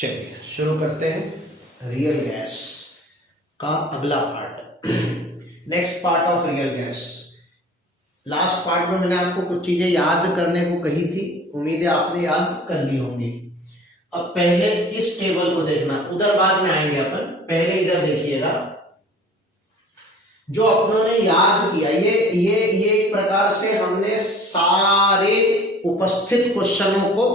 चलिए शुरू करते हैं रियल गैस का अगला part. Next part of real gas. Last part में मैंने आपको कुछ चीजें याद करने को कही थी, उम्मीद है आपने याद कर ली होंगी। अब पहले इस टेबल को देखना, उधर बाद में आएंगे अपन, पहले इधर देखिएगा। जो अपनों ने याद किया ये एक प्रकार से हमने सारे उपस्थित क्वेश्चनों को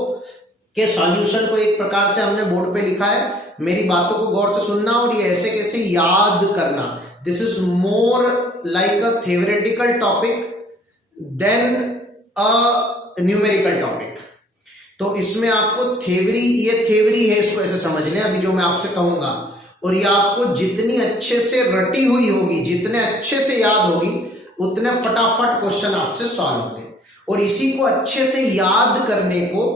के सॉल्यूशन को एक प्रकार से हमने बोर्ड पे लिखा है। मेरी बातों को गौर से सुनना और ये ऐसे कैसे याद करना। This is more like a theoretical topic than a numerical topic. तो इसमें आपको ये थ्योरी है, इसको ऐसे समझ लें अभी जो मैं आपसे कहूंगा, और ये आपको जितनी अच्छे से रटी हुई होगी, जितने अच्छे से याद होगी, उतने फटाफट क्वेश्चन आपसे सॉल्व होंगे। और इसी को अच्छे से याद करने को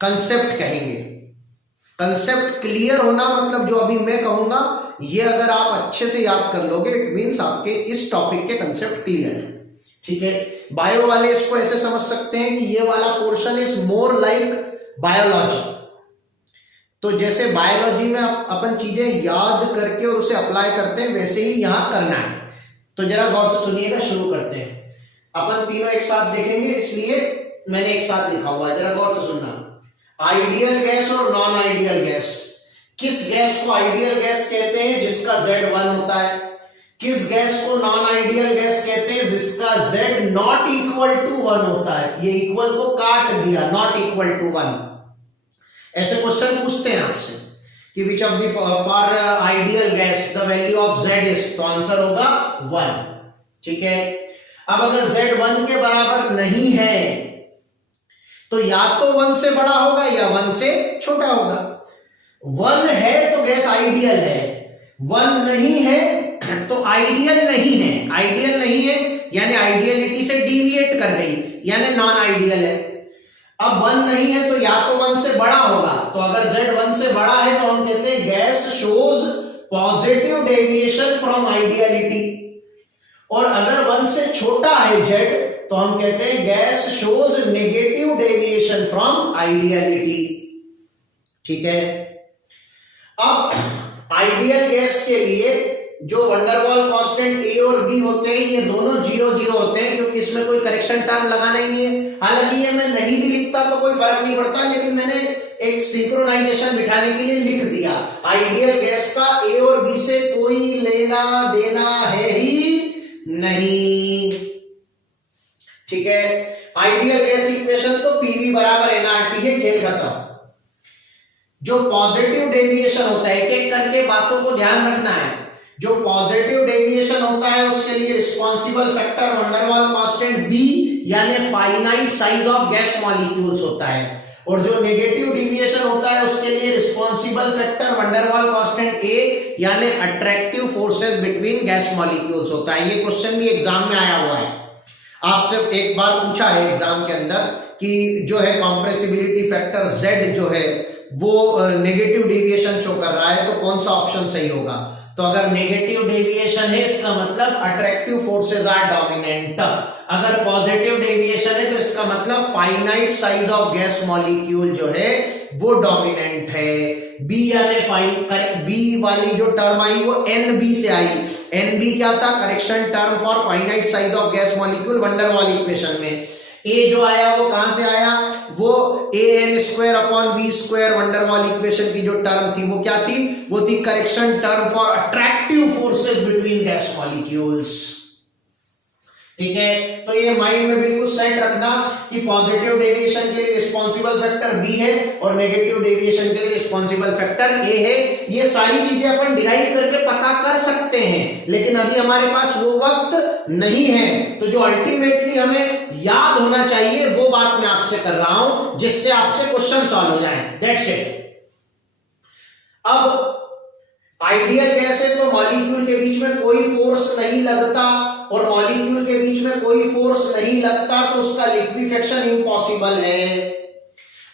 कंसेप्ट कहेंगे। कंसेप्ट क्लियर होना मतलब जो अभी मैं कहूंगा ये अगर आप अच्छे से याद कर लोगे, इट मींस आपके इस टॉपिक के कंसेप्ट क्लियर है। ठीक है, बायो वाले इसको ऐसे समझ सकते हैं कि ये वाला portion is more like biology. तो जैसे बायोलॉजी में अपन चीजें याद करके और उसे अप्लाई करते हैं, वैसे ही यहां करना है। तो जरा गौर से सुनिएगा, शुरू करते हैं। अपन तीनों एक साथ देखेंगे, इसलिए मैंने एक साथ लिखा हुआ है, जरा गौर से सुनना। आइडियल गैस और नॉन आइडियल गैस। किस गैस को आइडियल गैस कहते हैं? जिसका Z1 होता है। किस गैस को नॉन आइडियल गैस कहते हैं? जिसका Z नॉट इक्वल टू 1 होता है। ये इक्वल को काट दिया, नॉट इक्वल टू 1। ऐसे क्वेश्चन पूछते हैं आपसे कि विच of the for ideal gas the value of Z is, तो आंसर होगा 1। ठीक है, अब अगर Z 1 के बराबर नहीं है तो या तो 1 से बड़ा होगा या 1 से छोटा होगा। 1 है तो गैस आइडियल है, 1 नहीं है तो आइडियल नहीं है। आइडियल नहीं है यानी आइडियलिटी से डिविएट कर गई, यानी नॉन आइडियल है। अब 1 नहीं है तो या तो 1 से बड़ा होगा। तो अगर Z 1 से बड़ा है तो हम कहते हैं gas shows positive deviation from ideality. और अगर 1 से छोटा है Z तो हम कहते हैं gas shows negative deviation from ideality. ठीक है, अब आइडियल गैस के लिए जो वंडरवॉल कांस्टेंट A और B होते हैं, ये दोनों 0 होते हैं, क्योंकि इसमें कोई करेक्शन टर्म लगाना ही नहीं है। हालांकि ये मैं नहीं भी लिखता तो कोई फर्क नहीं पड़ता, लेकिन मैंने एक सिंक्रोनाइजेशन बिठाने के लिए लिख दिया। आइडियल गैस का A और B से कोई लेना देना है ही नहीं। ठीक है, आइडियल गैस इक्वेशन तो PV बराबर nRT है, खेल खत्म। जो पॉजिटिव डेविएशन होता है, एक एक करके बातों को ध्यान रखना है। जो पॉजिटिव डेविएशन होता है उसके लिए responsible factor van der Waals constant B यानी finite size of gas molecules होता है। और जो नेगेटिव डेविएशन होता है उसके लिए responsible factor van der Waals constant A यानी attractive forces between gas molecules होता है। ये क्वेश्चन भी एग्जाम में आया हुआ है, आपसे एक बार पूछा है एग्जाम के अंदर कि जो है कॉम्प्रेसिबिलिटी फैक्टर Z जो है वो नेगेटिव डेविएशन शो कर रहा है, तो कौन सा ऑप्शन सही होगा? तो अगर नेगेटिव डेविएशन है इसका मतलब अट्रैक्टिव फोर्सेस आर डोमिनेंट। अगर पॉजिटिव डेविएशन है तो इसका मतलब finite size of gas molecule जो है वो डोमिनेंट है। बी यानी बी वाली जो टर्म आई वो NB से आई। NB क्या था? Correction term for finite size of gas molecule van der Waals equation में। A जो आया वो कहां से आया? वो AN² वंडरवॉल इक्वेशन की जो टर्म थी वो क्या थी? वो थी correction term for attractive forces between gas molecules. ठीक है, तो ये माइंड में बिल्कुल सेट रखना कि पॉजिटिव डेविएशन के लिए रिस्पॉन्सिबल फैक्टर B है और नेगेटिव डेविएशन के लिए रिस्पॉन्सिबल फैक्टर A है। ये सारी चीजें अपन डिराइव करके पता कर सकते हैं, लेकिन अभी हमारे पास वो वक्त नहीं है। तो जो अल्टीमेटली हमें याद होना चाहिए वो बात मैं आपसे कर रहा हूं, जिससे आपसे क्वेश्चन सॉल्व हो जाए। That's it. अब आइडियल गैस है तो मॉलिक्यूल के बीच में कोई फोर्स नहीं लगता, और मॉलिक्यूल के बीच में कोई फोर्स नहीं लगता तो उसका लिक्विफिकेशन इम्पॉसिबल है।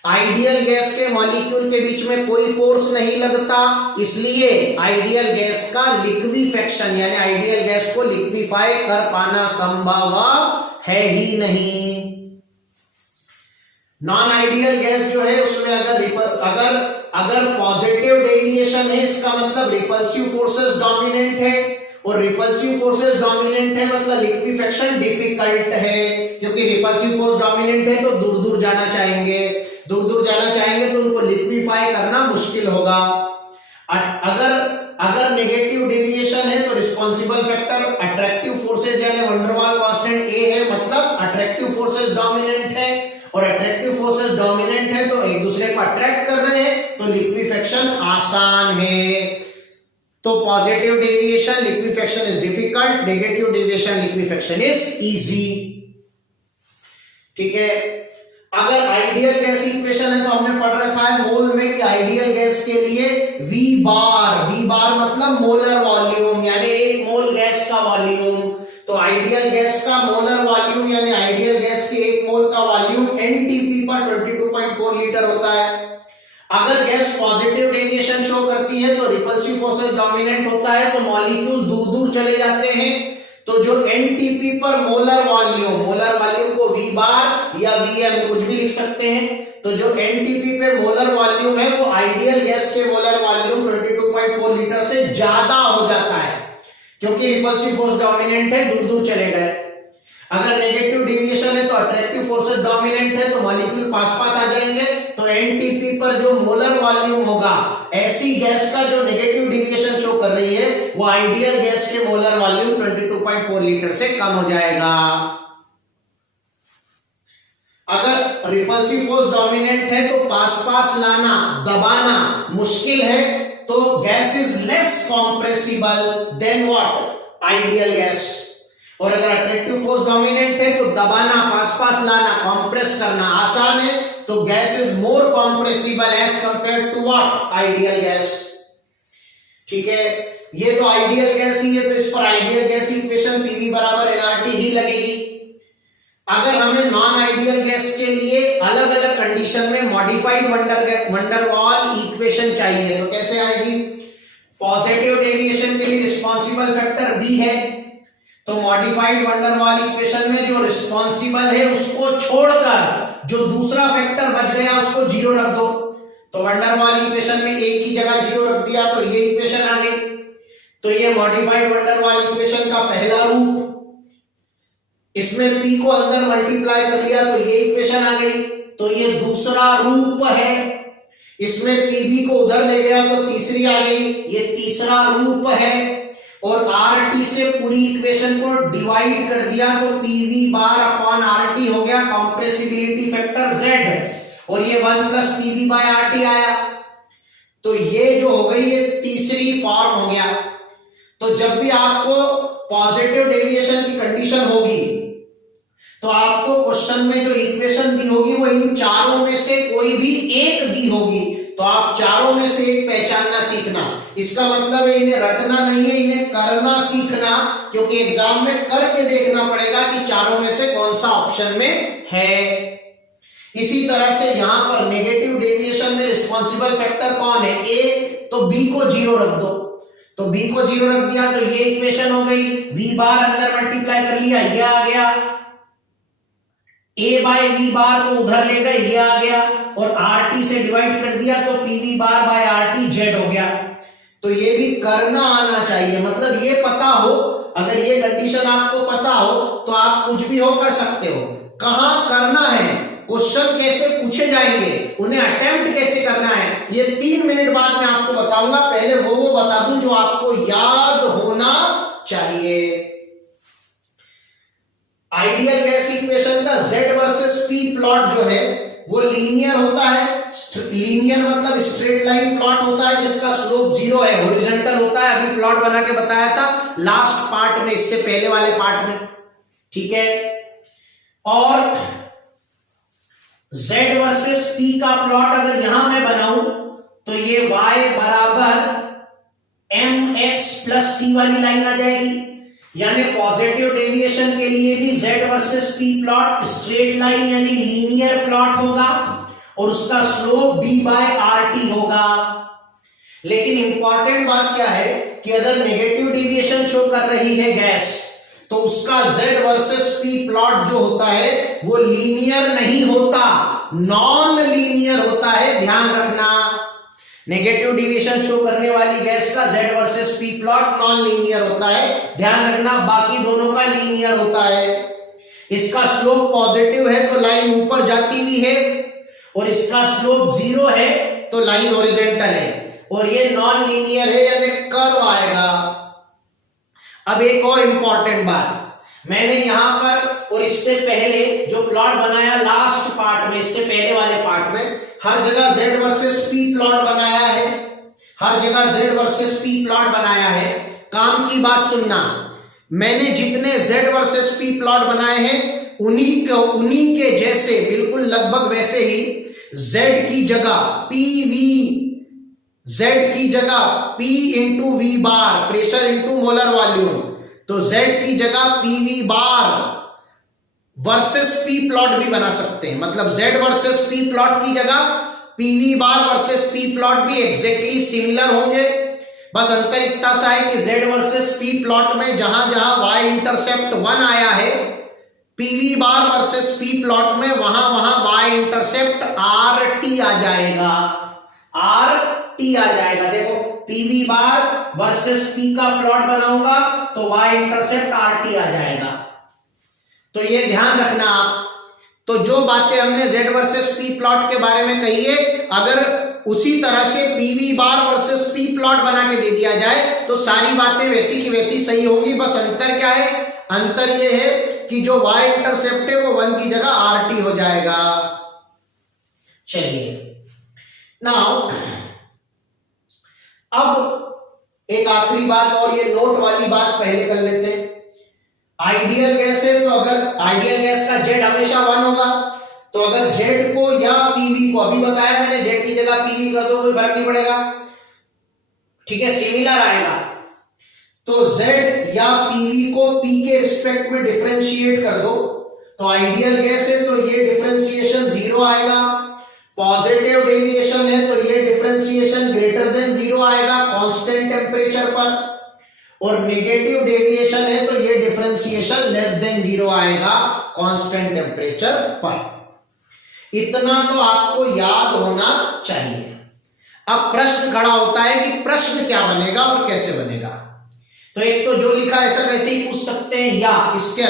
आइडियल गैस के मॉलिक्यूल के बीच में कोई फोर्स नहीं लगता, इसलिए आइडियल गैस का लिक्विफिकेशन यानी आइडियल गैस को लिक्विफाई कर पाना संभव है ही नहीं। नॉन आइडियल गैस जो है उसमें अगर पॉजिटिव डेविएशन है, इसका मतलब रिपल्सिव फोर्सेस डोमिनेंट है, और रिपल्सिव फोर्सेस डोमिनेंट है मतलब लिक्विफेक्शन डिफिकल्ट है, क्योंकि रिपल्सिव फोर्स डोमिनेंट है तो दूर दूर जाना चाहेंगे, तो उनको लिक्विफाई करना मुश्किल होगा। अगर नेगेटिव डेविएशन है तो रिस्पॉन्सिबल फैक्टर अट्रैक्टिव फोर्सेज यानी वंडरवाल कांस्टेंट ए है, मतलब अट्रैक्टिव फोर्सेज डोमिनेंट है, और अट्रैक्टिव फोर्सेस डोमिनेंट है तो एक दूसरे को अट्रैक्ट कर रहे हैं, तो लिक्विफेक्शन आसान है। तो positive deviation liquefaction is difficult, negative deviation liquefaction is easy. ठीक है, अगर आइडियल गैस इक्वेशन है तो हमने पढ़ रखा है मोल में कि आइडियल गैस के लिए V बार मतलब मोलर वॉल्यूम यानी एक मोल गैस का वॉल्यूम। तो आइडियल गैस का मोलर वॉल्यूम यानी आइडियल गैस के एक मोल का वॉल्यूम NTP पर 22.4 लीटर होता है। अगर गैस पॉजिटिव डेविएशन शो करती है तो रिपल्सिव फोर्सेस डोमिनेंट होता है, तो मॉलिक्यूल दूर दूर चले जाते हैं। तो जो NTP पर मोलर वॉल्यूम को V बार या VM कुछ भी लिख सकते हैं, तो जो NTP पे मोलर वॉल्यूम है वो आइडियल गैस के मोलर वॉल्यूम 22.4 लीटर से ज्यादा हो जाता है, क्योंकि रिपल्सिव फोर्स डोमिनेंट है, दूर दूर चले गए। अगर नेगेटिव डेविएशन है तो अट्रैक्टिव फोर्सेस डोमिनेंट है, तो मॉलिक्यूल पास पास आ जाएंगे, तो NTP पर जो मोलर वॉल्यूम होगा ऐसी गैस का जो नेगेटिव डेविएशन शो कर रही है वो आइडियल गैस के मोलर वॉल्यूम 22.4 लीटर से कम हो जाएगा। अगर रिपल्सिव फोर्स डोमिनेंट है तो पास पास लाना, दबाना मुश्किल है, तो gas is less compressible than what ideal gas. और अगर अट्रैक्टिव फोर्स डोमिनेंट है तो दबाना, पास पास लाना, कंप्रेस करना आसान है, तो gas is more compressible as compare to what ideal gas. ठीक है, ये तो आइडियल गैस ही है, तो इस पर आइडियल गैस इक्वेशन PV बराबर nRT ही लगेगी। अगर हमें नॉन आइडियल गैस के लिए अलग अलग कंडीशन में मॉडिफाइड वंडरवाल इक्वेशन चाहिए, तो कैसे आएगी? पॉजिटिव डेविएशन के लिए रिस्पॉन्सिबल फैक्टर B है, तो मॉडिफाइड वंडरवाल इक्वेशन में जो रिस्पॉन्सिबल है उसको छोड़कर जो दूसरा फैक्टर बच गया उसको 0 रख दो। तो वंडरवाल इक्वेशन में A की जगह 0 रख दिया तो ये इक्वेशन आ गई। तो ये मॉडिफाइड वंडरवाल इक्वेशन का पहला रूप, इसमें P को अंदर मल्टीप्लाई कर लिया तो ये इक्वेशन आ गई। तो ये दूसरा रूप है, इसमें PB को उधर ले गया तो तीसरी आ गई, ये तीसरा रूप है। और RT से पूरी इक्वेशन को डिवाइड कर दिया तो PV बार अपॉन RT हो गया कंप्रेसिबिलिटी फैक्टर Z, और ये 1 प्लस PV बाय RT आया। तो ये जो हो गई ये तीसरी फॉर्म हो गया। तो जब भी आपको पॉजिटिव डेविएशन की कंडीशन होगी तो आपको क्वेश्चन में जो इक्वेशन दी होगी वो इन चारों में से कोई भी एक दी होगी, तो आप चारों में से एक पहचानना सीखना। इसका मतलब है इन्हें रटना नहीं है, इन्हें करना सीखना, क्योंकि एग्जाम में करके देखना पड़ेगा कि चारों में से कौन सा ऑप्शन में है। इसी तरह से यहां पर नेगेटिव डेविएशन में रिस्पॉन्सिबल फैक्टर कौन है? A, तो B को 0 रख दो। तो B को 0 रख दिया तो ये इक्वेशन हो गई, V बार अंदर मल्टीप्लाई कर लिया, ये आ गया, A बाय V बार को उधर ले गए, ये आ गया, और RT से डिवाइड कर दिया तो PV बार बाय RT Z हो गया। तो ये भी करना आना चाहिए, मतलब ये पता हो, अगर ये कंडीशन आपको पता हो तो आप कुछ भी हो कर सकते हो। कहां करना है, क्वेश्चन कैसे पूछे जाएंगे, उन्हें अटेम्प्ट कैसे करना है, ये 3 मिनट बाद मैं आपको बताऊंगा। पहले वो बता दूं जो आपको याद होना चाहिए। आइडियल गैस इक्वेशन का Z वर्सेस P प्लॉट जो है वो लीनियर होता है। लीनियर मतलब स्ट्रेट लाइन प्लॉट होता है जिसका स्लोप 0 है, हॉरिजॉन्टल होता है। अभी प्लॉट बना के बताया था लास्ट पार्ट में, इससे पहले वाले पार्ट में, ठीक है। और Z वर्सेस P का प्लॉट अगर यहां मैं बनाऊं तो ये y बराबर mx प्लस c वाली लाइन आ जाएगी, यानी पॉजिटिव डेविएशन के लिए भी Z versus P plot straight line यानी लीनियर प्लॉट होगा और उसका स्लोप B बाय RT होगा। लेकिन इंपॉर्टेंट बात क्या है कि अगर नेगेटिव डेविएशन शो कर रही है गैस तो उसका Z वर्सेस P प्लॉट जो होता है वो लीनियर नहीं होता, नॉन लीनियर होता है, ध्यान रखना। नेगेटिव डिविएशन शो करने वाली गैस का Z versus P plot non linear होता है, ध्यान रखना। बाकी दोनों का लीनियर होता है। इसका स्लोप पॉजिटिव है तो लाइन ऊपर जाती हुई है, और इसका स्लोप 0 है तो लाइन हॉरिजॉन्टल है, और ये नॉन लीनियर है यानी कर्व आएगा। अब एक और इंपॉर्टेंट बात, मैंने यहां पर और इससे पहले जो प्लॉट बनाया लास्ट पार्ट में, इससे पहले वाले पार्ट में, हर जगह Z वर्सेस P प्लॉट बनाया है, हर जगह Z वर्सेस P प्लॉट बनाया है। काम की बात सुनना, मैंने जितने Z वर्सेस P प्लॉट बनाए हैं उन्हीं के जैसे बिल्कुल लगभग वैसे ही Z की जगह PV, Z की जगह P into V bar, pressure into molar volume, तो Z की जगह PV bar versus P plot भी बना सकते हैं। मतलब Z वर्सेस P प्लॉट की जगह PV bar versus P plot भी एग्जैक्टली सिमिलर होंगे। बस अंतर इतना सा है कि Z वर्सेस P प्लॉट में जहां जहां Y इंटरसेप्ट 1 आया है, PV bar versus P plot में वहां वहां Y इंटरसेप्ट RT आ जाएगा, RT आ जाएगा। देखो PV बार वर्सेस P का प्लॉट बनाऊंगा तो Y इंटरसेप्ट RT आ जाएगा। तो ये ध्यान रखना आप। तो जो बातें हमने Z वर्सेस P प्लॉट के बारे में कही है, अगर उसी तरह से PV bar versus P plot बना के दे दिया जाए तो सारी बातें वैसी की वैसी सही होंगी। बस अंतर क्या है? अंतर ये है कि जो Y इंटरसेप्ट है वो 1 की जगह RT हो जाएगा। चलिए नाउ अब एक आखिरी बात, और ये नोट वाली बात पहले कर लेते हैं। आइडियल गैस है तो अगर आइडियल गैस का Z हमेशा 1 होगा, तो अगर Z को या PV को, अभी बताया मैंने Z की जगह PV कर दो, कोई फर्क नहीं पड़ेगा, ठीक है, सिमिलर आएगा। तो Z या PV को P के रिस्पेक्ट में डिफरेंशिएट कर दो, तो आइडियल गैस है तो ये डिफरेंशिएशन 0 आएगा। पॉजिटिव डेविएशन है तो ये डिफरेंशिएशन ग्रेटर देन 0 आएगा कांस्टेंट टेम्परेचर पर, और नेगेटिव डेविएशन है तो ये डिफरेंशिएशन लेस देन 0 आएगा कांस्टेंट टेम्परेचर पर। इतना तो आपको याद होना चाहिए। अब प्रश्न खड़ा होता है कि प्रश्न क्या बनेगा और कैसे बनेगा। तो एक तो जो लिखा है ऐसा वैसे ही पूछ सकते हैं, या इसके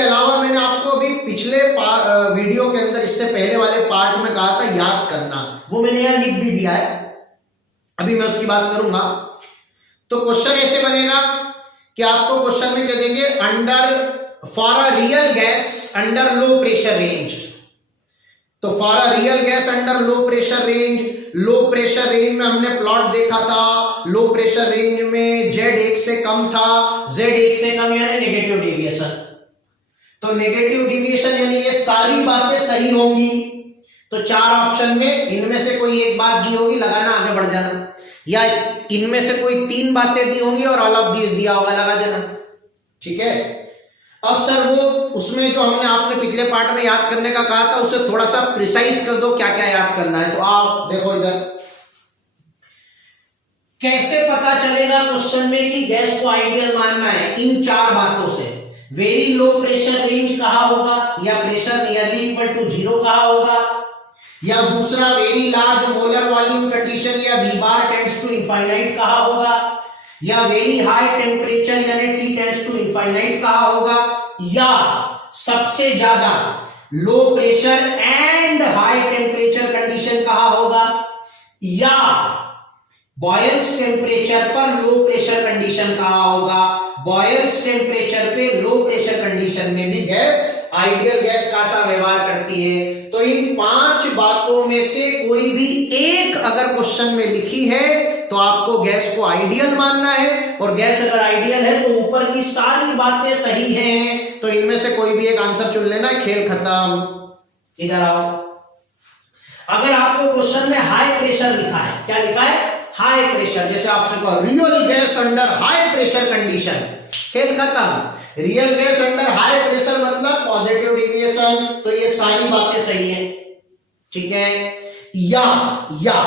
अलावा मैंने आपको अभी पिछले वीडियो के अंदर, इससे पहले वाले पार्ट में कहा था याद करना, वो मैंने यहां लिख भी दिया है, अभी मैं उसकी बात करूंगा। तो क्वेश्चन ऐसे बनेगा कि आपको क्वेश्चन में कह देंगे under for a real gas under low pressure range. तो for a real gas under low pressure range में हमने प्लॉट देखा था। लो प्रेशर रेंज में Z 1 से कम था, Z 1 से कम यानी नेगेटिव डेविएशन। तो नेगेटिव डेविएशन यानी ये सारी बातें सही होंगी। तो 4 ऑप्शन में इनमें से कोई एक बात दी होगी, लगाना, आगे बढ़ जाना, या इनमें से कोई 3 बातें दी होंगी और ऑल ऑफ दीज दिया होगा, लगा देना, ठीक है। अब सर वो उसमें जो हमने आपने पिछले पार्ट में याद करने का कहा था उसे थोड़ा सा प्रिसाइज कर दो, क्या क्या याद करना है। तो आओ देखो इधर, कैसे पता चलेगा क्वेश्चन में कि गैस को आइडियल मानना है? इन 4 बातों से। वेरी लो प्रेशर रेंज कहा होगा, या प्रेशर नियरली इक्वल टू 0 कहा होगा, या दूसरा very large molar volume condition या V bar tends to infinite कहा होगा, या वेरी हाई टेम्परेचर यानी T टेंड्स टू इनफाइनाइट कहा होगा, या सबसे ज्यादा low pressure and high temperature condition कहा होगा, या बॉयल्स टेम्परेचर पर लो प्रेशर कंडीशन कहा होगा। बॉयल्स टेम्परेचर पे लो प्रेशर कंडीशन में भी गैस आइडियल गैस का सा व्यवहार करती है। तो इन 5 बातों में से कोई भी एक अगर क्वेश्चन में लिखी है तो आपको गैस को आइडियल मानना है, और गैस अगर आइडियल है तो ऊपर की सारी बातें सही हैं, तो इनमें से कोई भी एक आंसर चुन लेना, खेल खत्म। इधर आओ, अगर आपको क्वेश्चन में हाई प्रेशर लिखा है, क्या लिखा है? हाई प्रेशर, जैसे आपसे कहा real gas under high pressure condition, खेल खत्म। Real gas under high pressure मतलब पॉजिटिव डेविएशन, तो ये सारी बातें सही है, ठीक है। या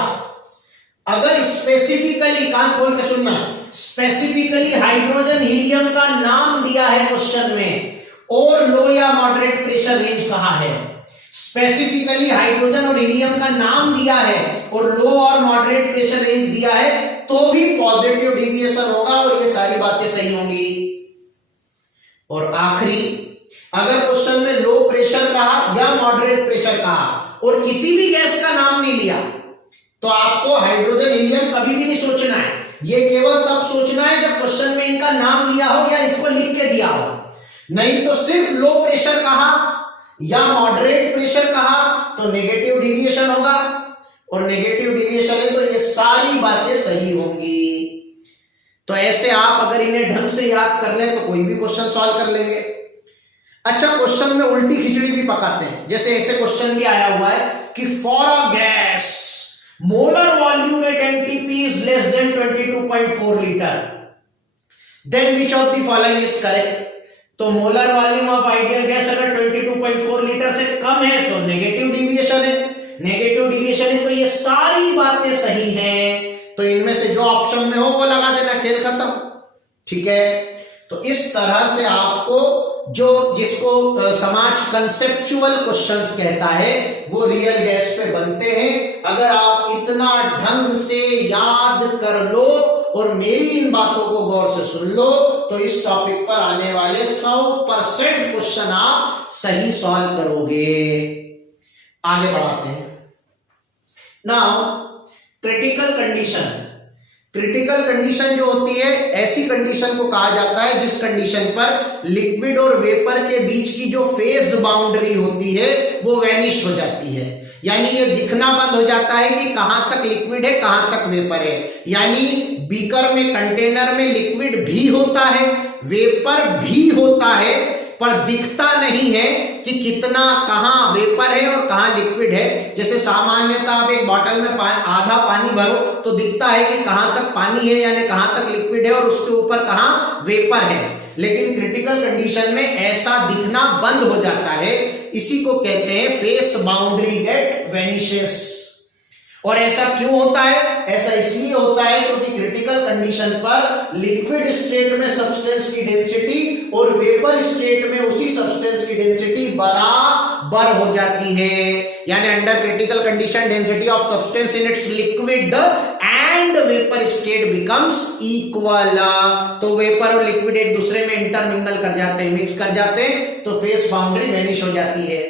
अगर स्पेसिफिकली, कान खोल के सुनना, स्पेसिफिकली हाइड्रोजन हीलियम का नाम दिया है क्वेश्चन में और लो या मॉडरेट प्रेशर रेंज कहा है, स्पेसिफिकली हाइड्रोजन और हीलियम का नाम दिया है और लो और मॉडरेट प्रेशर रेंज दिया है, तो भी पॉजिटिव डिविएशन होगा और ये सारी बातें सही होंगी। और आखिरी, अगर क्वेश्चन में लो प्रेशर कहा या मॉडरेट प्रेशर कहा और किसी भी गैस का नाम नहीं लिया, तो आपको हाइड्रोजन हीलियम कभी भी नहीं सोचना है। ये केवल तब सोचना है जब क्वेश्चन में इनका नाम लिया हो या इसको लिख के दिया हो। नहीं तो सिर्फ लो प्रेशर कहा या मॉडरेट प्रेशर कहा तो नेगेटिव डिविएशन होगा, और नेगेटिव डिविएशन है तो ये सारी बातें सही होंगी। तो ऐसे आप अगर इन्हें ढंग से याद कर ले तो कोई भी क्वेश्चन सॉल्व कर लेंगे। अच्छा, क्वेश्चन में उल्टी खिचड़ी भी पकाते हैं। जैसे ऐसे क्वेश्चन भी आया हुआ है कि for a gas molar volume at NTP is less than 22.4 litre, then which of the following is correct. तो molar volume of ideal gas अगर 22.4 लीटर से कम है तो नेगेटिव डिविएशन है, नेगेटिव डिविएशन है तो ये सारी बातें सही हैं। तो इनमें से जो ऑप्शन में हो वो लगा देना, खेल खत्म। ठीक है, तो इस तरह से आपको जो जिसको समाज कंसेप्चुअल क्वेश्चंस कहता है वो रियल गैस पे बनते हैं। अगर आप इतना ढंग से याद कर लो और मेरी इन बातों को गौर से सुन लो तो इस टॉपिक पर आने वाले 100% क्वेश्चन आप सही सॉल्व करोगे। आगे बढ़ाते हैं। Now critical condition. Critical condition जो होती है, ऐसी कंडीशन को कहा जाता है जिस कंडीशन पर लिक्विड और वेपर के बीच की जो फेज बाउंड्री होती है वो वैनिश हो जाती है। यानी ये दिखना बंद हो जाता है कि कहां तक लिक्विड है कहां तक वेपर है। यानी बीकर में, कंटेनर में लिक्विड भी होता है, वेपर भी होता है, पर दिखता नहीं है कि कितना कहां वेपर है और कहां लिक्विड है। जैसे सामान्यतः आप एक बॉटल में आधा पानी भरो तो दिखता है कि कहां तक पानी है यानी कहां तक लिक्विड है और उसके ऊपर कहां वेपर है। लेकिन क्रिटिकल कंडीशन में ऐसा दिखना बंद हो जाता है। इसी को कहते हैं फेस बाउंड्री गेट वेनिशेस। और ऐसा क्यों होता है? ऐसा इसलिए होता है क्योंकि क्रिटिकल कंडीशन पर लिक्विड स्टेट में सब्सटेंस की डेंसिटी और वेपर स्टेट में उसी सब्सटेंस की डेंसिटी बराबर हो जाती है। यानी under critical condition density of substance in its liquid and vapour state becomes equal. तो वेपर और लिक्विड एक दूसरे में इंटरमिंगल कर जाते हैं, मिक्स कर जाते हैं, तो फेस बाउंड्री वेनिश हो जाती है।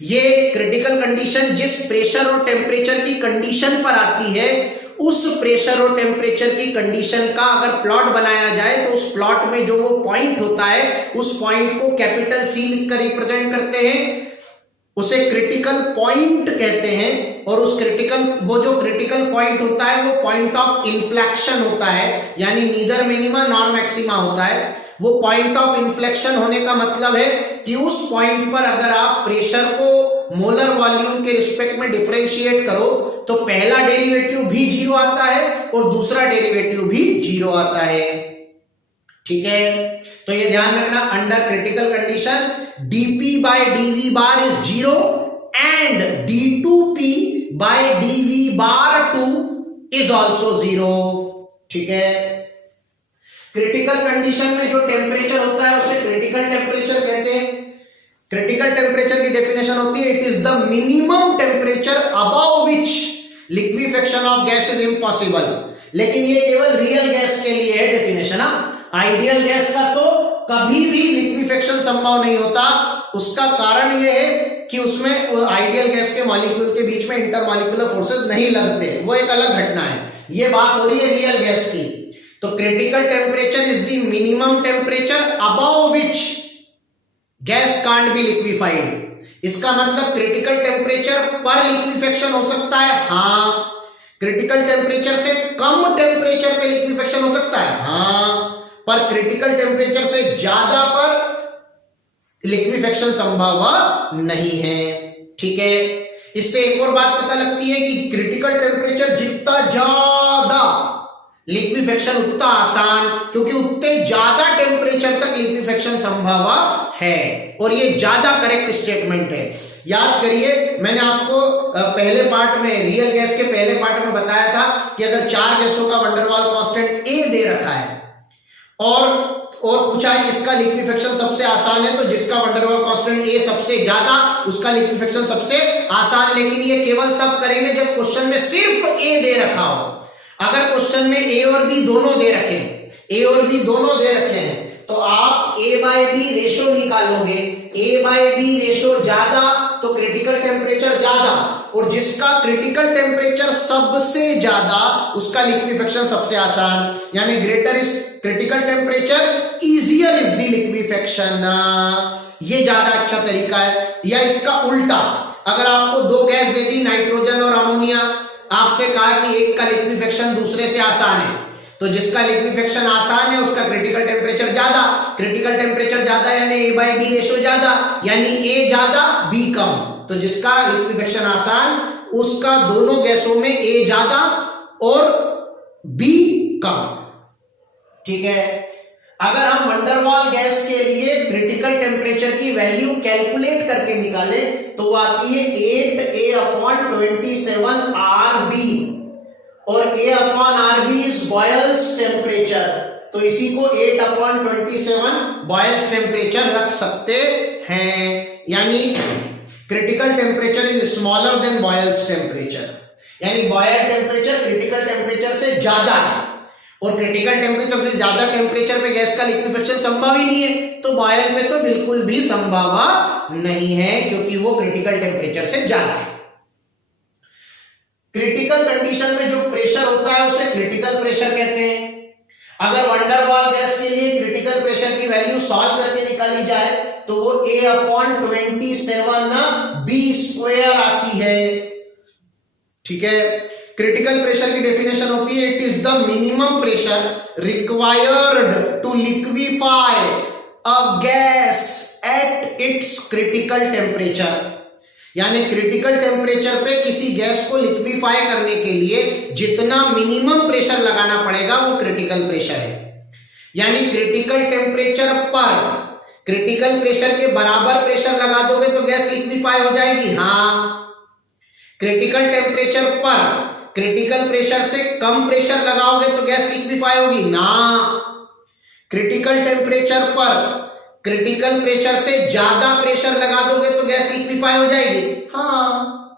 ये क्रिटिकल कंडीशन जिस प्रेशर और टेम्परेचर की कंडीशन पर आती है, उस प्रेशर और टेम्परेचर की कंडीशन का अगर प्लॉट बनाया जाए तो उस प्लॉट में जो वो पॉइंट होता है उस पॉइंट को कैपिटल सी लिखकर रिप्रेजेंट करते हैं, उसे क्रिटिकल पॉइंट कहते हैं। और उस वो जो क्रिटिकल पॉइंट होता है वो पॉइंट ऑफ इन्फ्लेक्शन होता है, यानी नीदर मिनिमा नॉर मैक्सिमा होता है। वो पॉइंट ऑफ इन्फ्लेक्शन होने का मतलब है कि उस पॉइंट पर अगर आप प्रेशर को मोलर वॉल्यूम के रिस्पेक्ट में डिफरेंशिएट करो तो पहला डेरिवेटिव भी 0 आता है और दूसरा डेरिवेटिव भी 0 आता है। ठीक है, तो ये ध्यान रखना, under critical condition dp by dv bar is 0 and d2p by dv bar 2 is also 0। ठीक है, क्रिटिकल कंडीशन में जो टेम्परेचर होता है उसे क्रिटिकल टेम्परेचर कहते हैं। क्रिटिकल टेम्परेचर की डेफिनेशन होती है it is the minimum temperature above which liquefaction of gas is impossible. लेकिन ये केवल रियल गैस के लिए है डेफिनेशन। आइडियल गैस का तो कभी भी लिक्विफेक्शन संभव नहीं होता। उसका कारण यह है कि उसमें आइडियल गैस के मॉलिक्यूल के बीच में इंटरमॉलिक्यूलर फोर्सेस नहीं लगते, वो एक अलग घटना है। ये बात हो रही है रियल गैस की। तो critical temperature is the minimum temperature above which gas can't be liquefied. इसका मतलब क्रिटिकल टेम्परेचर पर लिक्विफेक्शन हो सकता है, हाँ। क्रिटिकल टेम्परेचर से कम टेम्परेचर पे लिक्विफेक्शन हो सकता है, हाँ। पर क्रिटिकल टेम्परेचर से ज्यादा पर लिक्विफेक्शन संभव नहीं है। ठीक है, इससे एक और बात पता लगती है कि क्रिटिकल टेम्परेचर जितना ज्यादा लिक्विफेक्शन उतना आसान, क्योंकि उतने ज्यादा टेम्परेचर तक लिक्विफेक्शन संभव है। और ये ज्यादा करेक्ट स्टेटमेंट है। याद करिए, मैंने आपको पहले पार्ट में, रियल गैस के पहले पार्ट में बताया था कि अगर 4 गैसों का वंडरवाल कांस्टेंट A दे रखा है और पूछा है किसका लिक्विफेक्शन सबसे आसान है, तो जिसका वंडरवाल कांस्टेंट कांस्टेंट ए सबसे ज्यादा, उसका लिक्विफिकेशन सबसे आसान। लेकिन ये केवल तब करेंगे जब क्वेश्चन में सिर्फ ए दे रखा हो। अगर क्वेश्चन में ए और बी दोनों दे रखे हैं, ए और बी दोनों दे रखे हैं, तो आप ए बाय बी रेशो निकालोगे। ए बाय बी रेशो ज्यादा तो क्रिटिकल टेम्परेचर ज्यादा, और जिसका क्रिटिकल टेम्परेचर सबसे ज्यादा उसका लिक्विफिकेशन सबसे आसान। यानी greater is critical temperature, easier is the liquefaction. ये ज्यादा अच्छा तरीका है। या इसका उल्टा, अगर आपको दो गैस दे दी, नाइट्रोजन और अमोनिया, आपसे कहा कि एक का लिक्विफिकेशन दूसरे से आसान है, तो जिसका लिक्विफिकेशन आसान है उसका क्रिटिकल टेम्परेचर ज्यादा। क्रिटिकल टेम्परेचर ज्यादा यानी ए बाय बी रेशो ज्यादा, यानी ए ज्यादा बी कम। तो जिसका लिक्विफिकेशन आसान उसका दोनों गैसों में ए ज्यादा और बी कम। ठीक है। अगर हम वंडरवाल गैस के लिए क्रिटिकल टेम्परेचर की वैल्यू कैलकुलेट करके निकाले तो वो आती है 8A/27 RB, और A upon RB is boils temperature, तो इसी को 8/27 बॉयल्स टेम्परेचर रख सकते हैं। यानी critical temperature is smaller than boils temperature, यानी बॉयल टेम्परेचर क्रिटिकल टेम्परेचर से ज्यादा है, और क्रिटिकल टेम्परेचर से ज्यादा टेम्परेचर पे गैस का लिक्विफिकेशन संभव ही नहीं है, तो बॉयल पे तो बिल्कुल भी संभव नहीं है, क्योंकि वो क्रिटिकल टेम्परेचर से ज्यादा है। क्रिटिकल कंडीशन में जो प्रेशर होता है उसे क्रिटिकल प्रेशर कहते हैं। अगर वंडरवाल गैस के लिए क्रिटिकल प्रेशर की वैल्यू सॉल्व करके निकाली जाए तो वो A/27B² आती है। ठीक है। क्रिटिकल प्रेशर की डेफिनेशन होती है, it is the minimum pressure required to liquefy a gas at its critical temperature. यानी क्रिटिकल टेम्परेचर पे किसी गैस को लिक्विफाई करने के लिए जितना मिनिमम प्रेशर लगाना पड़ेगा वो क्रिटिकल प्रेशर है। यानी क्रिटिकल टेम्परेचर पर क्रिटिकल प्रेशर के बराबर प्रेशर लगा दोगे तो गैस लिक्विफाई हो जाएगी, हाँ। क्रिटिकल टेम्परेचर पर क्रिटिकल प्रेशर से कम प्रेशर लगाओगे तो गैस लिक्विफाई होगी ना। क्रिटिकल टेम्परेचर पर क्रिटिकल प्रेशर से ज्यादा प्रेशर लगा दोगे तो गैस लिक्विफाई हो जाएगी, हाँ।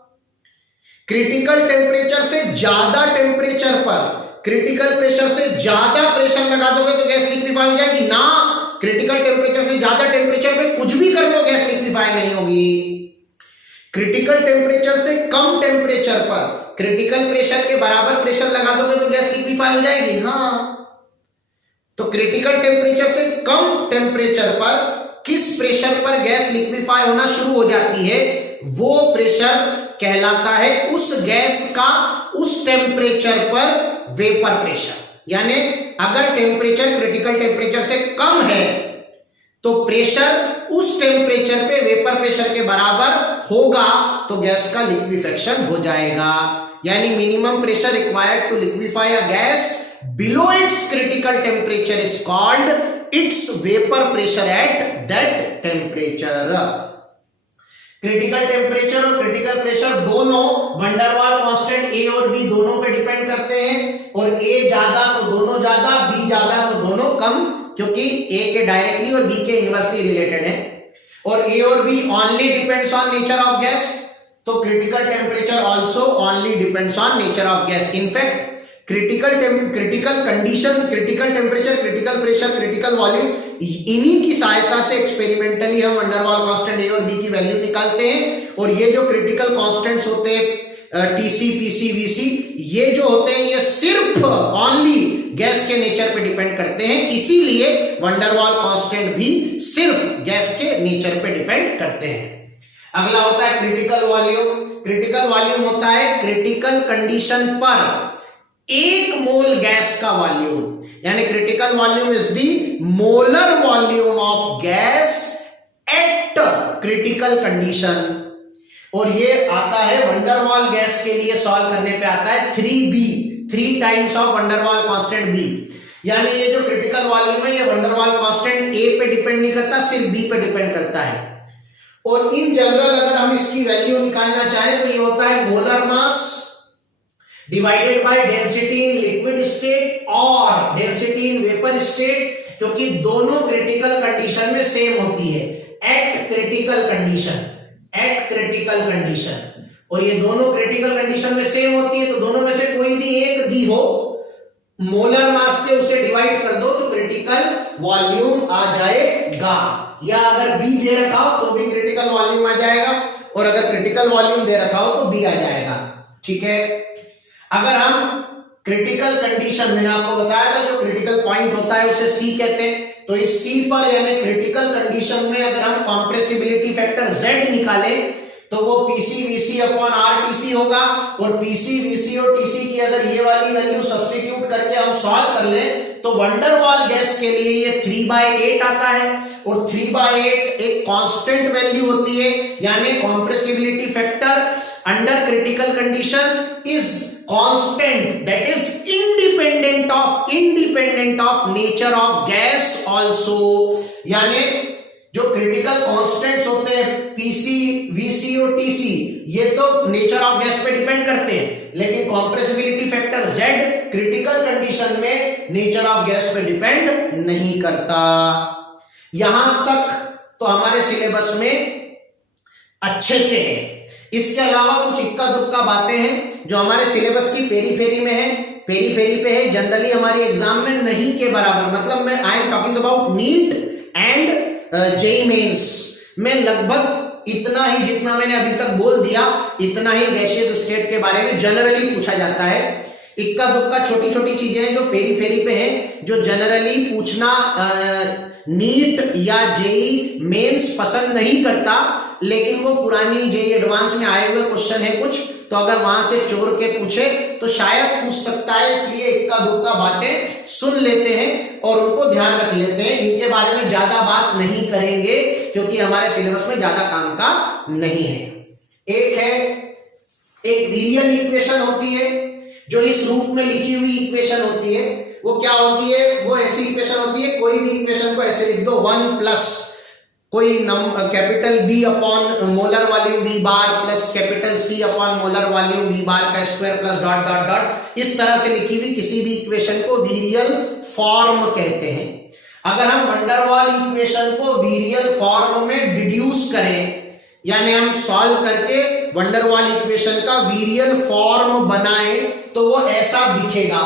क्रिटिकल टेम्परेचर से ज्यादा टेम्परेचर पर क्रिटिकल प्रेशर से ज्यादा प्रेशर लगा दोगे तो गैस लिक्विफाई हो जाएगी ना। क्रिटिकल टेम्परेचर से ज्यादा टेम्परेचर पे कुछ भी कर लो गैस लिक्विफाई नहीं होगी। क्रिटिकल टेम्परेचर से कम टेम्परेचर पर क्रिटिकल प्रेशर के बराबर प्रेशर लगा दोगे तो गैस लिक्विफाई हो जाएगी, हाँ। तो क्रिटिकल टेम्परेचर से कम टेम्परेचर पर किस प्रेशर पर गैस लिक्विफाई होना शुरू हो जाती है वो प्रेशर कहलाता है उस गैस का उस टेम्परेचर पर वेपर प्रेशर। यानी अगर टेम्परेचर क्रिटिकल टेम्परेचर से कम है तो प्रेशर उस टेम्परेचर पे वेपर प्रेशर के बराबर होगा तो गैस का लिक्विफिकेशन हो जाएगा। यानी minimum pressure required to liquefy a gas below its critical temperature is called its vapor pressure at that temperature। Critical temperature और क्रिटिकल प्रेशर दोनों वंडरवाल कांस्टेंट ए और बी दोनों पे डिपेंड करते हैं, और ए ज्यादा तो दोनों ज्यादा, बी ज्यादा तो दोनों कम, क्योंकि ए के डायरेक्टली और बी के इनवर्सली रिलेटेड है। और ए और B only depends on nature of gas, तो critical temperature also only depends on nature of gas. In fact critical condition, critical temperature, critical pressure, critical volume, इन्हीं की सहायता से एक्सपेरिमेंटली हम वंडरवाल कांस्टेंट ए और बी की वैल्यू निकालते हैं। और ये जो क्रिटिकल कांस्टेंट्स होते हैं टीसी, पीसी, वीसी, ये जो होते हैं ये सिर्फ ओनली गैस के नेचर पे डिपेंड करते हैं, इसीलिए वंडरवाल कांस्टेंट भी सिर्फ गैस के नेचर पे डिपेंड करते हैं। अगला होता है क्रिटिकल वॉल्यूम। क्रिटिकल वॉल्यूम होता है क्रिटिकल कंडीशन पर 1 मोल गैस का वॉल्यूम, यानी critical volume is the molar volume of gas at critical condition. और ये आता है वंडरवाल गैस के लिए सॉल्व करने पे आता है 3B, 3 times of van der Waals constant B। यानी ये जो क्रिटिकल वॉल्यूम है ये वंडरवाल कांस्टेंट A पे डिपेंड नहीं करता, सिर्फ B पे डिपेंड करता है। और इन जनरल अगर हम इसकी वैल्यू निकालना चाहें तो ये होता है molar mass divided by density in liquid state और डेंसिटी इन वेपर स्टेट, क्योंकि दोनों क्रिटिकल कंडीशन में सेम होती है। Eight critical condition, eight critical condition, और ये दोनों क्रिटिकल कंडीशन में सेम होती है, तो दोनों में से कोई भी एक दी हो, मोलर मास से उसे डिवाइड कर दो तो क्रिटिकल वॉल्यूम आ जाएगा, या अगर बी दे रखा हो तो भी क्रिटिकल वॉल्यूम आ जाएगा, और अगर क्रिटिकल वॉल्यूम दे रखा हो तो बी आ जाएगा। ठीक है, अगर हम क्रिटिकल कंडीशन, मैंने आपको बताया था जो क्रिटिकल पॉइंट होता है उसे सी कहते हैं, तो इस सी पर यानी क्रिटिकल कंडीशन में अगर हम कॉम्प्रेसिबिलिटी फैक्टर Z निकालें तो वो पीसी वीसी अपॉन आरटीसी होगा, और पीसी वीसी और टीसी की अगर ये वाली वैल्यू सब्स्टिट्यूट करके हम सॉल्व कर लें तो वंडरवाल गैस के लिए ये 3/8 आता है, और 3/8 एक कांस्टेंट वैल्यू होती है, यानी compressibility factor under critical condition is constant, that is independent of nature of gas also, यानी जो क्रिटिकल कांस्टेंट्स होते हैं पीसी वीसी और टीसी ये तो नेचर ऑफ गैस पे डिपेंड करते हैं, लेकिन compressibility factor Z critical condition में नेचर ऑफ गैस पे डिपेंड नहीं करता। यहां तक तो हमारे सिलेबस में अच्छे से है। इसके अलावा कुछ इक्का दुक्का बातें हैं जो हमारे सिलेबस की पेरीफेरी में है, पेरीफेरी पे है, जनरली हमारी एग्जाम में नहीं के बराबर, मतलब मैं I am talking about NEET and JEE mains में लगभग इतना ही, जितना मैंने अभी तक बोल दिया इतना ही गैसियस स्टेट के बारे में जनरली पूछा जाता है। इक्का दुक्का छोटी छोटी चीजें हैं जो पेरीफेरी पे हैं, जो जनरली पूछना नीट या जेईई मेंस पसंद नहीं करता, लेकिन वो पुरानी जेईई एडवांस में आए हुए क्वेश्चन है कुछ, तो अगर वहां से चोर के पूछे तो शायद पूछ सकता है, इसलिए इक्का दुक्का बातें सुन लेते हैं और उनको ध्यान रख लेते हैं। इनके बारे में ज्यादा बात नहीं करेंगे क्योंकि हमारे सिलेबस में ज्यादा काम का नहीं है। एक है, एक वीरियल इक्वेशन होती है जो इस रूप में लिखी हुई इक्वेशन होती है। वो क्या होती है? वो ऐसी इक्वेशन होती है, कोई भी इक्वेशन को ऐसे लिख दो 1 प्लस कोई capital B upon molar volume V bar plus capital C upon molar volume V bar का square plus dot dot dot, इस तरह से लिखी हुई किसी भी इक्वेशन को वीरियल फॉर्म कहते हैं। अगर हम वंडरवाल इक्वेशन को वीरियल फॉर्म में डिड्यूस करें, यानी हम सॉल्व करके वंडरवाल इक्वेशन का वीरियल फॉर्म बनाएं, तो वो ऐसा दिखेगा।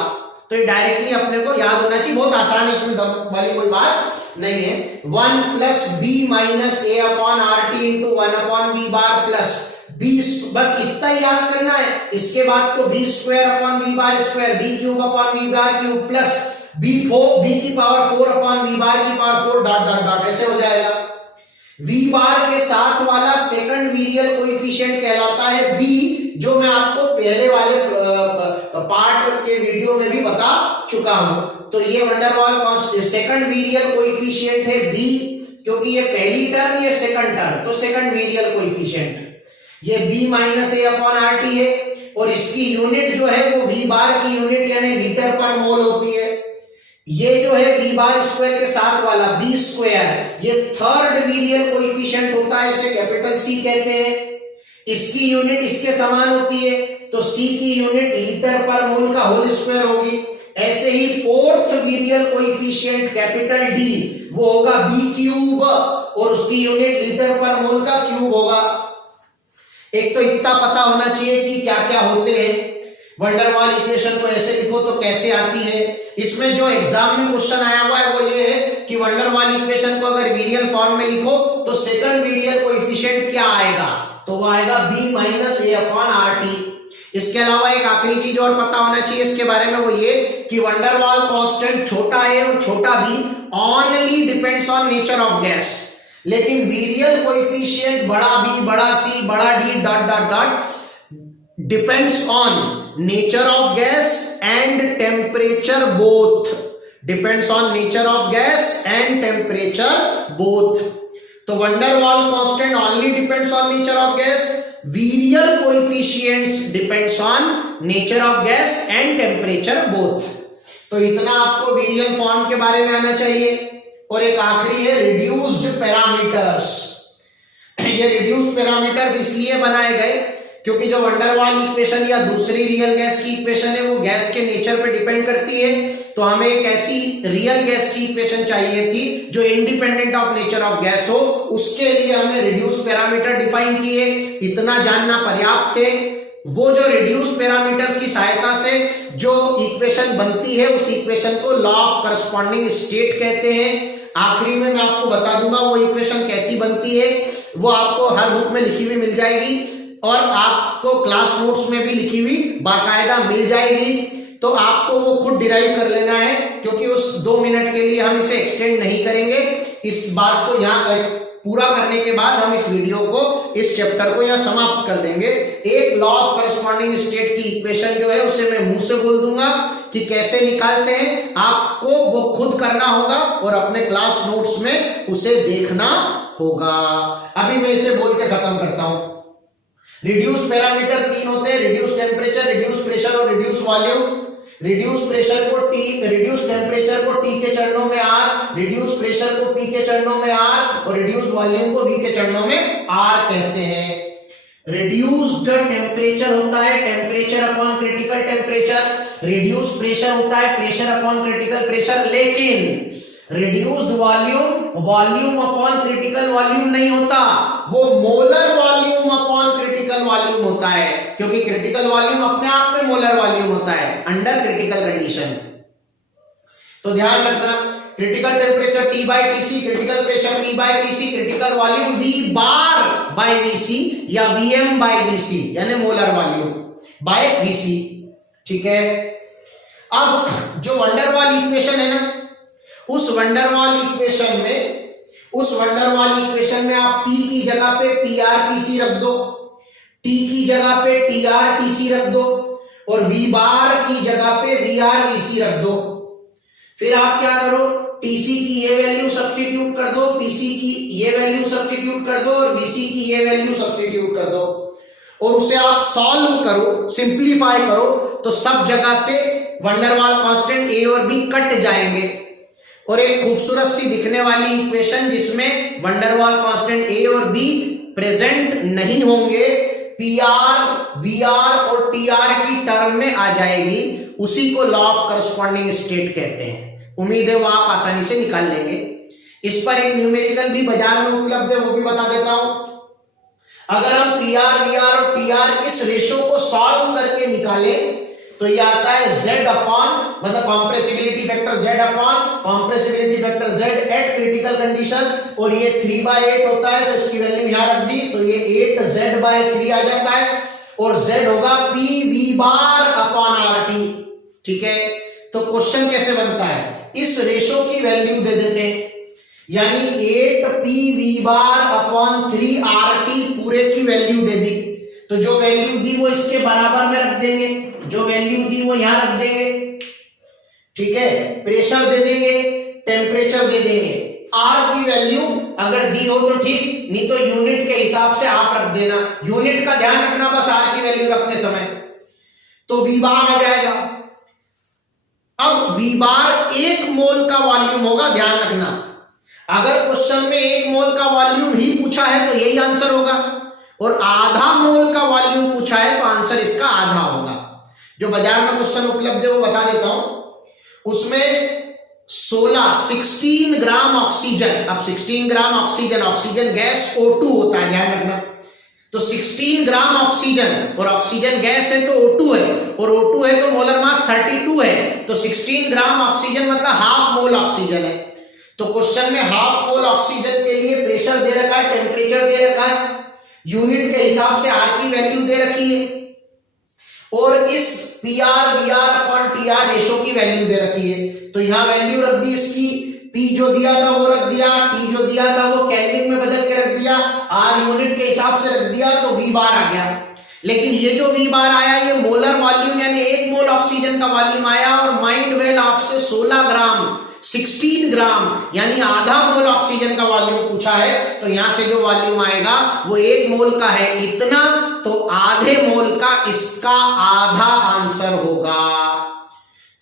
तो ये डायरेक्टली अपने को याद होना चाहिए, बहुत आसान है, इसमें दम वाली कोई बात नहीं है। 1 plus B minus A upon R T into 1 upon V bar plus B, बस इतना ही याद करना है। इसके बाद तो B square upon V bar square, B cube upon V bar cube plus B की पावर 4 अपॉन वी बार की पावर 4 डॉट डॉट डॉट, ऐसे हो जाएगा। वी बार के साथ वाला सेकंड वीरियल कोएफिशिएंट कहलाता है बी, जो मैं आपको पहले वाले पार्ट के वीडियो में भी बता चुका हूं। तो ये वंडरवाल सेकंड वीरियल कोएफिशिएंट है बी, क्योंकि ये पहली टर्म ये सेकंड टर्म, तो सेकंड वीरियल कोएफिशिएंट ये B minus A upon R T है, और इसकी यूनिट जो है वो वी बार की यूनिट यानी लीटर पर मोल होती है। ये जो है वी बार स्क्वायर के साथ वाला बी स्क्वायर, ये थर्ड वीरियल कोएफिशिएंट होता है, इसे कैपिटल सी कहते हैं। इसकी यूनिट इसके समान होती है, तो सी की यूनिट लीटर पर मोल का होल स्क्वायर होगी। ऐसे ही फोर्थ वीरियल कोएफिशिएंट कैपिटल डी, वो होगा बी क्यूब, और उसकी यूनिट लीटर पर मोल का क्यूब होगा। एक तो इतना पता होना चाहिए कि क्या क्या होते हैं। वंडरवाल इक्वेशन को ऐसे लिखो तो कैसे आती है। इसमें जो एग्जाम में क्वेश्चन आया हुआ है वो ये है कि वंडरवाल इक्वेशन को अगर वीरियल फॉर्म में लिखो तो सेकंड वीरियल कोएफिशिएंट क्या आएगा, तो वो आएगा B minus A upon R T. इसके अलावा एक आखिरी चीज और पता होना चाहिए इसके बारे में, वो ये कि वंडरवाल कांस्टेंट छोटा ए और छोटा B only depends on nature of gas, लेकिन वीरियल कोएफिशिएंट बड़ा बी बड़ा सी बड़ा D dot dot dot depends on nature of gas and temperature both, depends on nature of gas and temperature both. तो van der Waals constant only depends on nature of gas, virial coefficients depends on nature of gas and temperature both. तो इतना आपको वीरियल form के बारे में आना चाहिए। और एक आखिरी है रिड्यूस्ड पैरामीटर्स। ये रिड्यूस्ड पैरामीटर्स इसलिए बनाए गए क्योंकि जो वंडरवाल इक्वेशन या दूसरी रियल गैस की इक्वेशन है वो गैस के नेचर पे डिपेंड करती है, तो हमें एक ऐसी रियल गैस की इक्वेशन चाहिए थी जो independent of nature of gas हो। उसके लिए हमने रिड्यूस पैरामीटर डिफाइन किए, इतना जानना पर्याप्त है। वो जो रिड्यूस पैरामीटर्स की सहायता से जो इक्वेशन बनती है उस इक्वेशन को लॉ ऑफ करस्पॉन्डिंग स्टेट कहते हैं। आखिरी में मैं आपको बता दूंगा वो इक्वेशन कैसी बनती है, वो आपको हर बुक में लिखी हुई मिल जाएगी और आपको क्लास नोट्स में भी लिखी हुई बाकायदा मिल जाएगी। तो आपको वो खुद डिराइव कर लेना है, क्योंकि उस 2 मिनट के लिए हम इसे एक्सटेंड नहीं करेंगे। इस बात को यहाँ पूरा करने के बाद हम इस वीडियो को, इस चैप्टर को यहाँ समाप्त कर देंगे। एक लॉ ऑफ करस्पॉन्डिंग स्टेट की इक्वेशन जो है उसे मैं मुंह से बोल दूंगा कि कैसे निकालते हैं, आपको वो खुद करना होगा और अपने क्लास नोट्स में उसे देखना होगा। अभी मैं इसे बोल के खत्म करता हूं। रिड्यूस पैरामीटर 3 होते हैं, रिड्यूस टेम्परेचर, रिड्यूस प्रेशर और रिड्यूस वॉल्यूम। रिड्यूस प्रेशर को T, रिड्यूस टेम्परेचर को T के चरणों में R, रिड्यूस प्रेशर को P के चरणों में R और रिड्यूस वॉल्यूम को V के चरणों में R कहते हैं। रिड्यूस्ड टेम्परेचर होता है temperature upon critical temperature, reduce pressure होता है प्रेशर अपॉन क्रिटिकल प्रेशर, लेकिन reduced volume volume upon critical volume नहीं होता, वो molar volume upon critical volume होता है, क्योंकि क्रिटिकल वॉल्यूम अपने आप में मोलर वॉल्यूम होता है अंडर क्रिटिकल कंडीशन। तो ध्यान रखना, critical temperature T by Tc, critical pressure P by Pc, critical volume V bar by Vc या Vm बाई Vc, यानी मोलर वॉल्यूम बाय Vc। ठीक है, अब जो वंडरवॉल इक्वेशन है ना, उस वंडरवॉल इक्वेशन में आप P की जगह पे PrPc रख दो, T की जगह पे TrTc रख दो और V बार की जगह पे VrVc रख दो। फिर आप क्या करो, Tc की ये वैल्यू सब्स्टिट्यूट कर दो, Pc की ये वैल्यू सब्स्टिट्यूट कर दो और Vc की ये वैल्यू सब्स्टिट्यूट कर दो और उसे आप सॉल्व करो, सिंप्लीफाई करो, तो सब जगह से वंडरवॉल कांस्टेंट A और B कट जाएंगे और एक खूबसूरत सी दिखने वाली इक्वेशन जिसमें वंडरवॉल कांस्टेंट A और B प्रेजेंट नहीं होंगे, PR, VR और TR की टर्म में आ जाएगी, उसी को लॉ ऑफ करस्पॉन्डिंग स्टेट कहते हैं। उम्मीद है वो आप आसानी से निकाल लेंगे। इस पर एक न्यूमेरिकल भी बाजार में उपलब्ध है, वो भी बता देता हूं। अगर हम PR, VR और TR इस रेशो को सॉल्व करके निकालें तो ये आता है Z अपॉन, मतलब compressibility factor Z upon compressibility factor Z eight critical condition, और ये 3/8 होता है तो इसकी वैल्यू यहां रख दी, तो ये 8Z/3 आ जाता है और Z होगा PV बार अपॉन RT। ठीक है, तो क्वेश्चन कैसे बनता है, इस रेशो की वैल्यू दे देते हैं, यानी 8PV बार अपॉन 3RT पूरे की वैल्यू दे दी, तो जो वैल्यू दी वो इसके बराबर में रख देंगे, जो वैल्यू दी वो यहां रख देंगे। ठीक है, प्रेशर दे देंगे, टेम्परेचर दे देंगे, R की वैल्यू अगर दी हो तो ठीक, नहीं तो यूनिट के हिसाब से आप रख देना, यूनिट का ध्यान रखना बस R की वैल्यू रखते समय, तो V बार आ जाएगा। अब V बार 1 मोल का वॉल्यूम होगा, ध्यान रखना, अगर क्वेश्चन में 1 मोल का वॉल्यूम ही पूछा है तो यही आंसर होगा, और आधा मोल का वॉल्यूम पूछा है तो आंसर इसका आधा होगा। जो बाजार में क्वेश्चन उपलब्ध है वो बता देता हूं, उसमें 16 ग्राम ऑक्सीजन, अब 16 gram oxygen, oxygen gas O2 होता है, ध्यान रखना, तो 16 ग्राम ऑक्सीजन, और ऑक्सीजन गैस है तो O2 है, और O2 है तो मोलर मास 32 है, तो 16 ग्राम ऑक्सीजन मतलब हाफ मोल ऑक्सीजन है। तो क्वेश्चन में हाफ मोल ऑक्सीजन के लिए प्रेशर दे रखा है, टेम्परेचर दे रखा है, यूनिट के हिसाब से R की वैल्यू दे रखी है, और इस PR, VR upon TR ratio की वैल्यू दे रखी है, तो यहां वैल्यू रख दी इसकी, P जो दिया था वो रख दिया, T जो दिया था वो केल्विन में बदल के रख दिया, R यूनिट के हिसाब से रख दिया, तो V बार आ गया। लेकिन ये जो V बार आया ये मोलर वॉल्यूम यानी 1 मोल ऑक्सीजन का वॉल्यूम आया, और माइंड वेल आपसे 16 ग्राम यानी आधा मोल ऑक्सीजन का वॉल्यूम पूछा है, तो यहां से जो वॉल्यूम आएगा वो 1 मोल का है इतना, तो आधे मोल का इसका आधा आंसर होगा।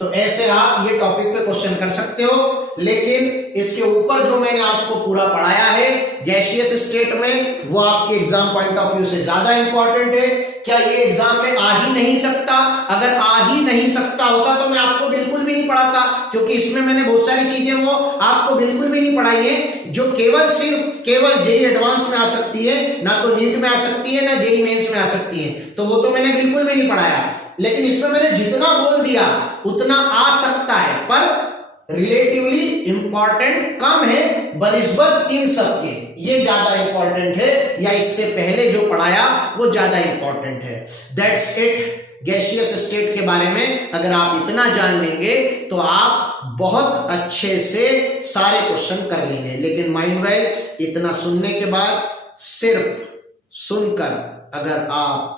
तो ऐसे आप ये टॉपिक पे क्वेश्चन कर सकते हो। लेकिन इसके ऊपर जो मैंने आपको पूरा पढ़ाया है गैसियस स्टेट में, वो आपके एग्जाम पॉइंट ऑफ व्यू से ज्यादा इंपॉर्टेंट है। क्या ये एग्जाम में आ ही नहीं सकता? अगर आ ही नहीं सकता होता तो मैं आपको बिल्कुल भी नहीं पढ़ाता, क्योंकि इसमें मैंने बहुत सारी चीजें वो आपको बिल्कुल भी नहीं पढ़ाई है जो केवल जेई एडवांस में आ सकती है, ना तो नीट में आ सकती है, ना जेई मेंस में आ सकती है। तो वो तो मैंने बिल्कुल भी नहीं पढ़ाया। लेकिन इसमें मैंने जितना बोल दिया उतना आ सकता है, पर रिलेटिवली इंपॉर्टेंट कम है बनिस्बत इन सबके। ये ज्यादा इंपॉर्टेंट है, या इससे पहले जो पढ़ाया वो ज्यादा इंपॉर्टेंट है। दैट्स इट गैसियस स्टेट के बारे में। अगर आप इतना जान लेंगे तो आप बहुत अच्छे से सारे क्वेश्चन कर लेंगे। लेकिन माइंड वेल, इतना सुनने के बाद सिर्फ सुनकर अगर आप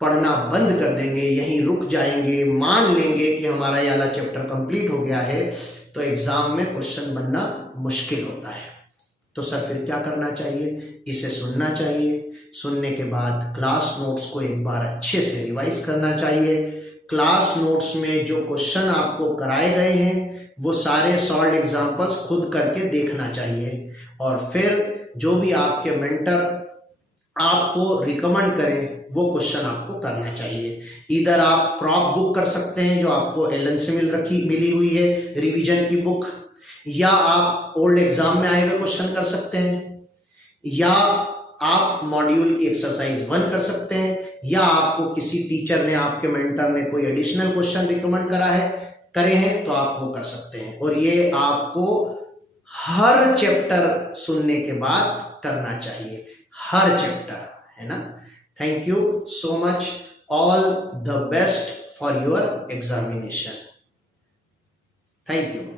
पढ़ना बंद कर देंगे, यहीं रुक जाएंगे, मान लेंगे कि हमारा ये वाला चैप्टर कंप्लीट हो गया है, तो एग्जाम में क्वेश्चन बनना मुश्किल होता है। तो सर फिर क्या करना चाहिए? इसे सुनना चाहिए। सुनने के बाद क्लास नोट्स को एक बार अच्छे से रिवाइज करना चाहिए। क्लास नोट्स में जो क्वेश्चन आपको कराए गए हैं वो सारे सॉल्व्ड एग्जांपल्स खुद करके देखना चाहिए। और फिर जो भी आपके मेंटर आपको रिकमेंड करें वो क्वेश्चन आपको करना चाहिए। इधर आप क्रॉप बुक कर सकते हैं जो आपको एलन से मिली हुई है, रिवीजन की बुक, या आप ओल्ड एग्जाम में आए हुए क्वेश्चन कर सकते हैं, या आप मॉड्यूल की एक्सरसाइज 1 कर सकते हैं, या आपको किसी टीचर ने, आपके मेंटर ने कोई एडिशनल क्वेश्चन रिकमेंड करे हैं तो आप वो कर सकते हैं। और ये आपको हर चैप्टर सुनने के बाद करना चाहिए, हर चैप्टर, है ना। Thank you so much. All the best for your examination. Thank you.